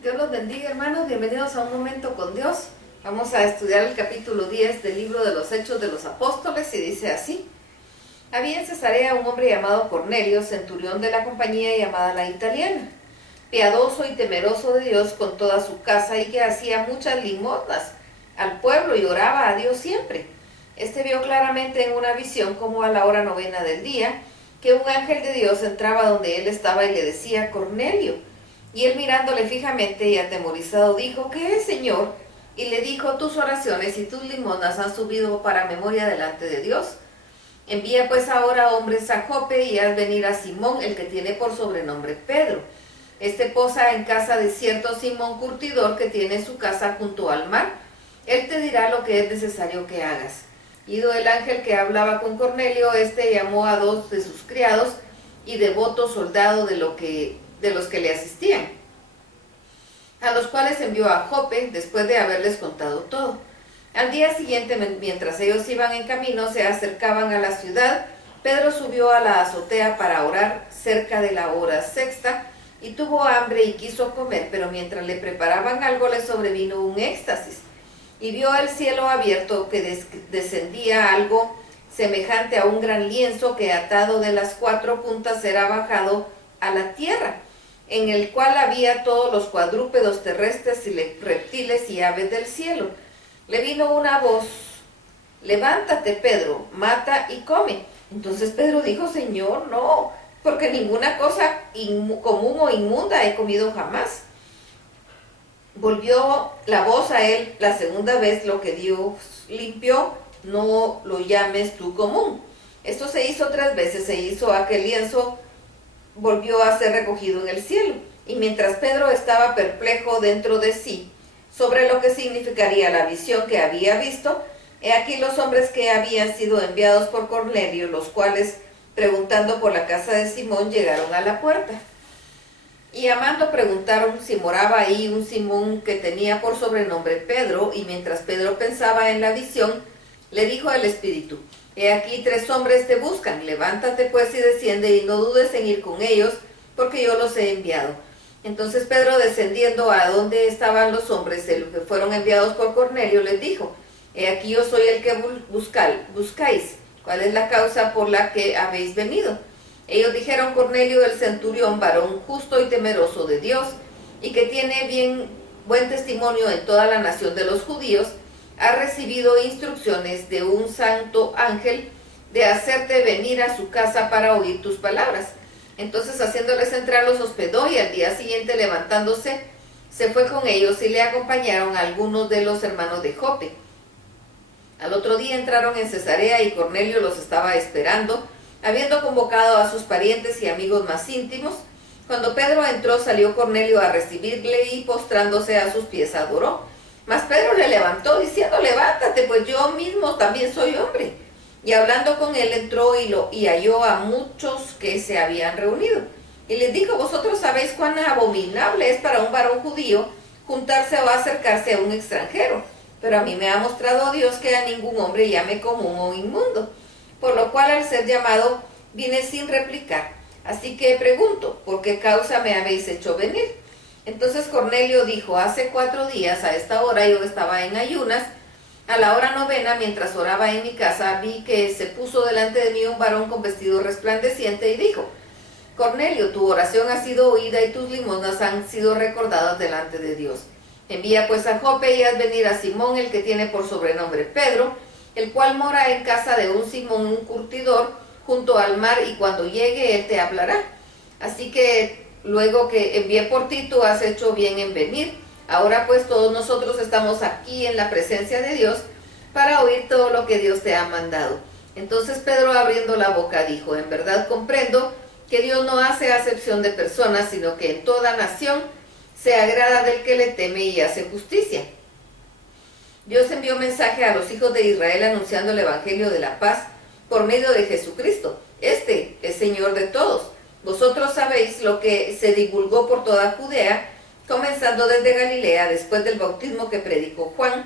Dios los bendiga, hermanos. Bienvenidos a Un Momento con Dios. Vamos a estudiar el capítulo 10 del libro de los Hechos de los Apóstoles y dice así. Había en Cesarea un hombre llamado Cornelio, centurión de la compañía llamada La Italiana, piadoso y temeroso de Dios con toda su casa y que hacía muchas limosnas al pueblo y oraba a Dios siempre. Este vio claramente en una visión, como a la hora 9 del día, que un ángel de Dios entraba donde él estaba y le decía: Cornelio. Y él, mirándole fijamente y atemorizado, dijo: ¿Qué es, Señor? Y le dijo: tus oraciones y tus limosnas han subido para memoria delante de Dios. Envía pues ahora hombres a Jope y haz venir a Simón, el que tiene por sobrenombre Pedro. Este posa en casa de cierto Simón curtidor que tiene su casa junto al mar. Él te dirá lo que es necesario que hagas. Ido el ángel que hablaba con Cornelio, este llamó a 2 de sus criados y devotos soldados de los que le asistían, a los cuales envió a Jope después de haberles contado todo. Al día siguiente, mientras ellos iban en camino, se acercaban a la ciudad. Pedro subió a la azotea para orar cerca de la hora sexta y tuvo hambre y quiso comer, pero mientras le preparaban algo le sobrevino un éxtasis y vio el cielo abierto, que descendía algo semejante a un gran lienzo que atado de las 4 puntas era bajado a la tierra, en el cual había todos los cuadrúpedos terrestres y reptiles y aves del cielo. Le vino una voz: levántate, Pedro, mata y come. Entonces Pedro dijo: Señor, no, porque ninguna cosa común o inmunda he comido jamás. Volvió la voz a él la segunda vez: lo que Dios limpió, no lo llames tú común. Esto se hizo 3 veces, se hizo aquel lienzo, volvió a ser recogido en el cielo. Y mientras Pedro estaba perplejo dentro de sí sobre lo que significaría la visión que había visto, he aquí los hombres que habían sido enviados por Cornelio, los cuales, preguntando por la casa de Simón, llegaron a la puerta. Y llamando preguntaron si moraba ahí un Simón que tenía por sobrenombre Pedro, y mientras Pedro pensaba en la visión, le dijo el Espíritu: He aquí 3 hombres te buscan, levántate pues y desciende y no dudes en ir con ellos, porque yo los he enviado. Entonces Pedro, descendiendo a donde estaban los hombres de los que fueron enviados por Cornelio, les dijo: He aquí yo soy el que buscáis. ¿Cuál es la causa por la que habéis venido? Ellos dijeron: Cornelio el centurión, varón justo y temeroso de Dios, y que tiene buen testimonio en toda la nación de los judíos, ha recibido instrucciones de un santo ángel de hacerte venir a su casa para oír tus palabras. Entonces, haciéndoles entrar, los hospedó, y al día siguiente, levantándose, se fue con ellos y le acompañaron algunos de los hermanos de Jope. Al otro día entraron en Cesarea y Cornelio los estaba esperando, habiendo convocado a sus parientes y amigos más íntimos. Cuando Pedro entró, salió Cornelio a recibirle y postrándose a sus pies adoró. Mas Pedro le levantó diciendo: levántate, pues yo mismo también soy hombre. Y hablando con él, entró y halló a muchos que se habían reunido. Y les dijo: vosotros sabéis cuán abominable es para un varón judío juntarse o acercarse a un extranjero. Pero a mí me ha mostrado Dios que a ningún hombre llame común o inmundo. Por lo cual, al ser llamado, vine sin replicar. Así que pregunto: ¿por qué causa me habéis hecho venir? Entonces Cornelio dijo: hace 4 días a esta hora yo estaba en ayunas, a la hora 9, mientras oraba en mi casa, vi que se puso delante de mí un varón con vestido resplandeciente y dijo: Cornelio, tu oración ha sido oída y tus limosnas han sido recordadas delante de Dios. Envía pues a Jope y haz venir a Simón, el que tiene por sobrenombre Pedro, el cual mora en casa de un Simón, un curtidor, junto al mar, y cuando llegue él te hablará. Así que luego que envié por ti, tú has hecho bien en venir. Ahora pues todos nosotros estamos aquí en la presencia de Dios para oír todo lo que Dios te ha mandado. Entonces Pedro, abriendo la boca, dijo: en verdad comprendo que Dios no hace acepción de personas, sino que en toda nación se agrada del que le teme y hace justicia. Dios envió mensaje a los hijos de Israel anunciando el evangelio de la paz por medio de Jesucristo. Este es Señor de todos. Vosotros sabéis lo que se divulgó por toda Judea, comenzando desde Galilea, después del bautismo que predicó Juan,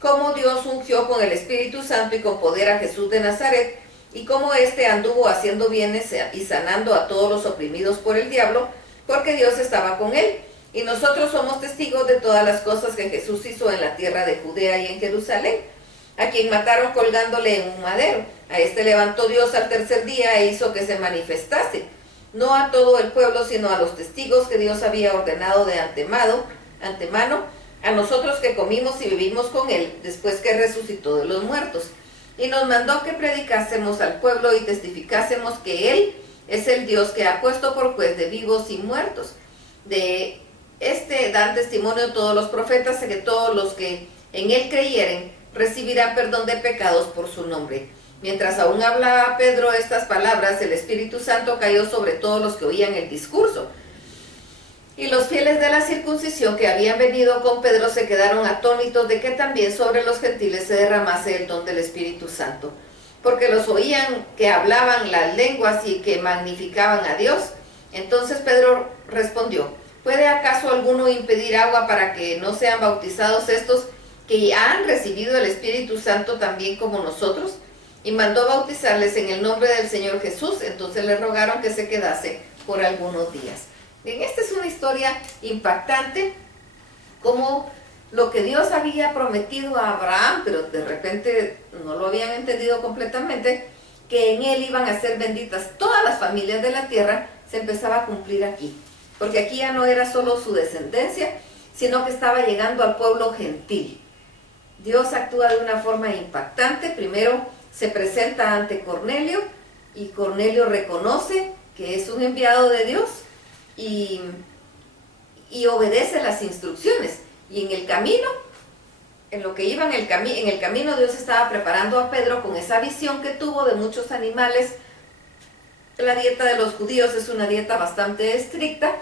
cómo Dios ungió con el Espíritu Santo y con poder a Jesús de Nazaret, y cómo éste anduvo haciendo bienes y sanando a todos los oprimidos por el diablo, porque Dios estaba con él. Y nosotros somos testigos de todas las cosas que Jesús hizo en la tierra de Judea y en Jerusalén, a quien mataron colgándole en un madero. A este levantó Dios al tercer día e hizo que se manifestase, no a todo el pueblo, sino a los testigos que Dios había ordenado de antemano, a nosotros que comimos y vivimos con él, después que resucitó de los muertos. Y nos mandó que predicásemos al pueblo y testificásemos que él es el Dios que ha puesto por juez de vivos y muertos. De este dan testimonio todos los profetas, de que todos los que en él creyeren recibirán perdón de pecados por su nombre. Mientras aún hablaba Pedro estas palabras, el Espíritu Santo cayó sobre todos los que oían el discurso. Y los fieles de la circuncisión que habían venido con Pedro se quedaron atónitos de que también sobre los gentiles se derramase el don del Espíritu Santo, porque los oían que hablaban las lenguas y que magnificaban a Dios. Entonces Pedro respondió: ¿puede acaso alguno impedir agua para que no sean bautizados estos que han recibido el Espíritu Santo también como nosotros? Y mandó bautizarles en el nombre del Señor Jesús. Entonces le rogaron que se quedase por algunos días. Bien, esta es una historia impactante, como lo que Dios había prometido a Abraham, pero de repente no lo habían entendido completamente, que en él iban a ser benditas todas las familias de la tierra, se empezaba a cumplir aquí. Porque aquí ya no era solo su descendencia, sino que estaba llegando al pueblo gentil. Dios actúa de una forma impactante. Primero se presenta ante Cornelio y Cornelio reconoce que es un enviado de Dios y obedece las instrucciones. Y en el camino, en lo que iba en el camino, Dios estaba preparando a Pedro con esa visión que tuvo de muchos animales. La dieta de los judíos es una dieta bastante estricta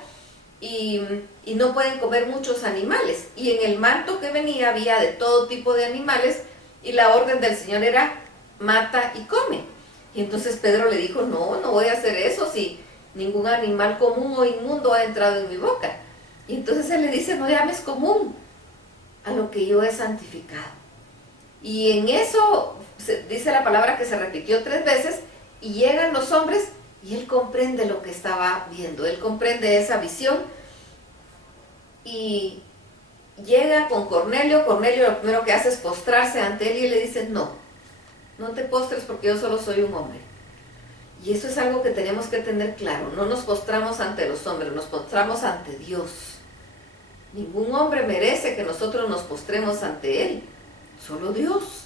y no pueden comer muchos animales. Y en el manto que venía había de todo tipo de animales y la orden del Señor era: mata y come. Y entonces Pedro le dijo: no voy a hacer eso si ningún animal común o inmundo ha entrado en mi boca. Y entonces él le dice: no llames común a lo que yo he santificado. Y en eso dice la palabra que se repitió 3 veces y llegan los hombres y él comprende lo que estaba viendo, él comprende esa visión y llega con Cornelio. Cornelio lo primero que hace es postrarse ante él y le dice: no te postres porque yo solo soy un hombre. Y eso es algo que tenemos que tener claro. No nos postramos ante los hombres, nos postramos ante Dios. Ningún hombre merece que nosotros nos postremos ante Él, solo Dios.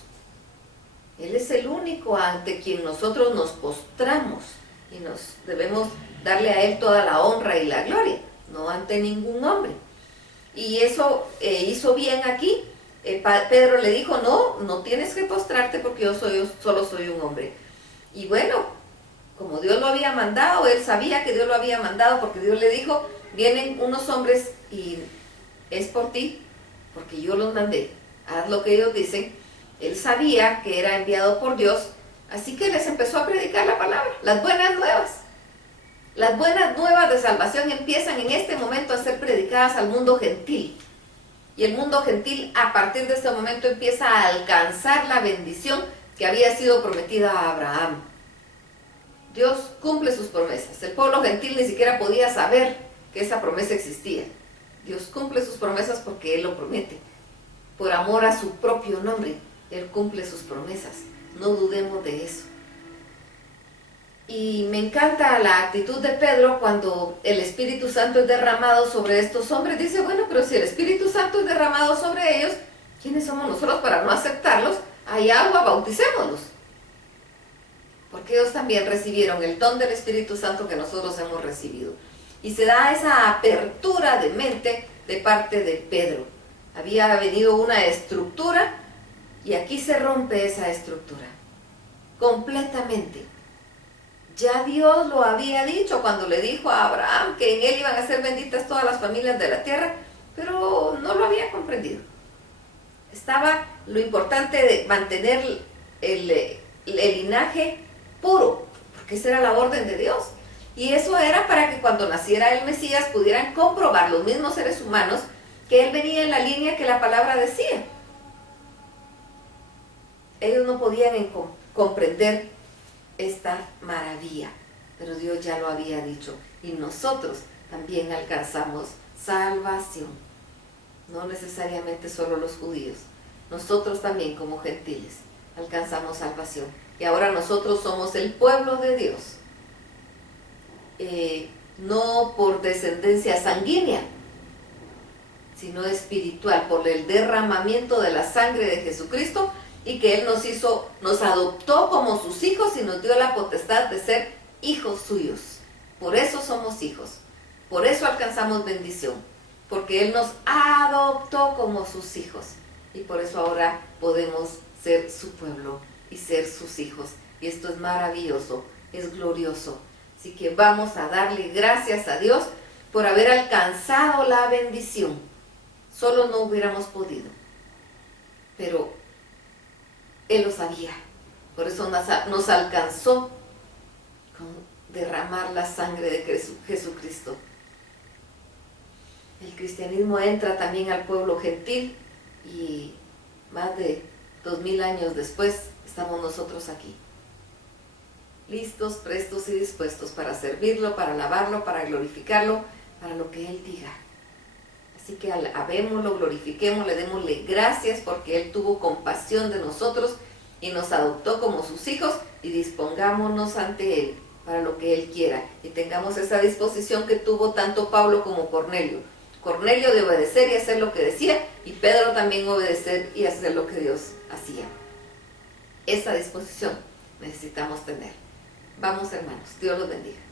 Él es el único ante quien nosotros nos postramos y nos debemos darle a Él toda la honra y la gloria, no ante ningún hombre. Y eso hizo bien aquí. Pedro le dijo: no tienes que postrarte porque yo solo soy un hombre. Y bueno, como Dios lo había mandado, él sabía que Dios lo había mandado, porque Dios le dijo: vienen unos hombres y es por ti, porque yo los mandé, haz lo que ellos dicen. Él sabía que era enviado por Dios, así que les empezó a predicar la palabra, las buenas nuevas. Las buenas nuevas de salvación empiezan en este momento a ser predicadas al mundo gentil. Y el mundo gentil a partir de este momento empieza a alcanzar la bendición que había sido prometida a Abraham. Dios cumple sus promesas. El pueblo gentil ni siquiera podía saber que esa promesa existía. Dios cumple sus promesas porque Él lo promete. Por amor a su propio nombre, Él cumple sus promesas. No dudemos de eso. Y me encanta la actitud de Pedro cuando el Espíritu Santo es derramado sobre estos hombres. Dice: bueno, pero si el Espíritu Santo es derramado sobre ellos, ¿quiénes somos nosotros para no aceptarlos? Hay agua, bauticémoslos. Porque ellos también recibieron el don del Espíritu Santo que nosotros hemos recibido. Y se da esa apertura de mente de parte de Pedro. Había venido una estructura y aquí se rompe esa estructura completamente. Ya Dios lo había dicho cuando le dijo a Abraham que en él iban a ser benditas todas las familias de la tierra, pero no lo había comprendido. Estaba lo importante de mantener el linaje puro, porque esa era la orden de Dios. Y eso era para que cuando naciera el Mesías pudieran comprobar los mismos seres humanos que él venía en la línea que la palabra decía. Ellos no podían comprender esta maravilla, pero Dios ya lo había dicho y nosotros también alcanzamos salvación. No necesariamente solo los judíos. Nosotros también como gentiles alcanzamos salvación. Y ahora nosotros somos el pueblo de Dios. No por descendencia sanguínea, sino espiritual, por el derramamiento de la sangre de Jesucristo, y que Él nos adoptó como sus hijos y nos dio la potestad de ser hijos suyos. Por eso somos hijos, por eso alcanzamos bendición, porque Él nos adoptó como sus hijos, y por eso ahora podemos ser su pueblo y ser sus hijos. Y esto es maravilloso, es glorioso. Así que vamos a darle gracias a Dios por haber alcanzado la bendición. Solo no hubiéramos podido, pero Él lo sabía. Por eso nos alcanzó con derramar la sangre de Jesucristo. El cristianismo entra también al pueblo gentil y más de 2000 años después estamos nosotros aquí, listos, prestos y dispuestos para servirlo, para alabarlo, para glorificarlo, para lo que Él diga. Así que alabémoslo, glorifiquémoslo, démosle gracias porque Él tuvo compasión de nosotros y nos adoptó como sus hijos, y dispongámonos ante Él para lo que Él quiera y tengamos esa disposición que tuvo tanto Pablo como Cornelio. Cornelio de obedecer y hacer lo que decía, y Pedro también obedecer y hacer lo que Dios hacía. Esa disposición necesitamos tener. Vamos, hermanos, Dios los bendiga.